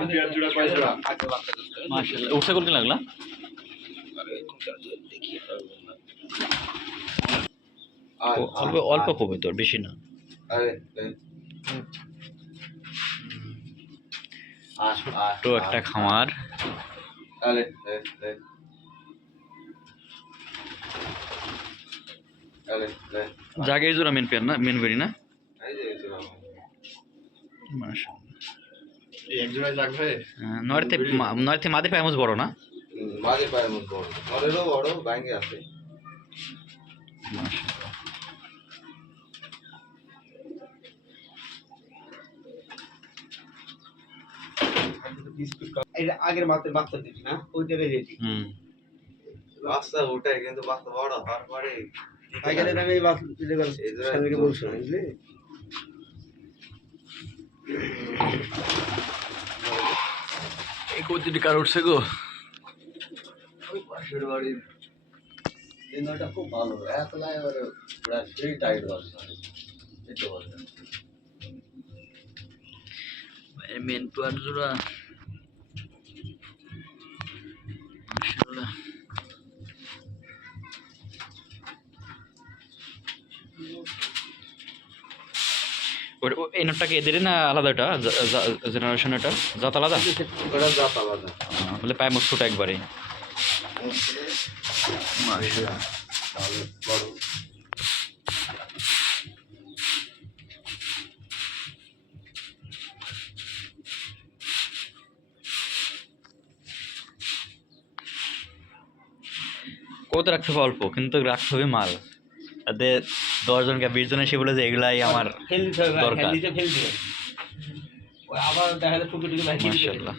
মাশাআল্লাহ উঠছে কোন লাগলা অল্প অল্প কমে তোর বেশি না ছোট্ট একটা খামার জাগে জোড়া মেন পেয়ার না মেন বেরি না নয়তে মাদে পায়মস বড় না মাদে পায়মস বড় নরেরও বড় ব্যাঙ্গে আছে আগের মাত্র বাচ্চা দিবি না ওইটা রেখেছি বাচ্চা ওটাই কিন্তু বাচ্চা বড় হওয়ার পরে আগের আমি বাচ্চা বলছি বুঝলি এই কচিটি কার উঠছে গো ওই পাশের বাড়ির দিনটা খুব ভালো একলা এবারে পুরা সেই টাইট বাচ্চা এটা বলে মেন পেয়ার জোড়া মাশাআল্লাহ এই নোটটাকে এদের না আলাদা এটা জেনারেশন এটা জাত আলাদা ওটা জাত আলাদা বলে পায় মুখ ছোট একবারে বড় কত রাখতে হবে অল্প কিন্তু রাখতে হবে মাল তাতে 10 জনকে 20 জন এসে বলে যে এগুলাই আমার দরকার আবার দেখা যায় টুকি টুকি মাশাআল্লাহ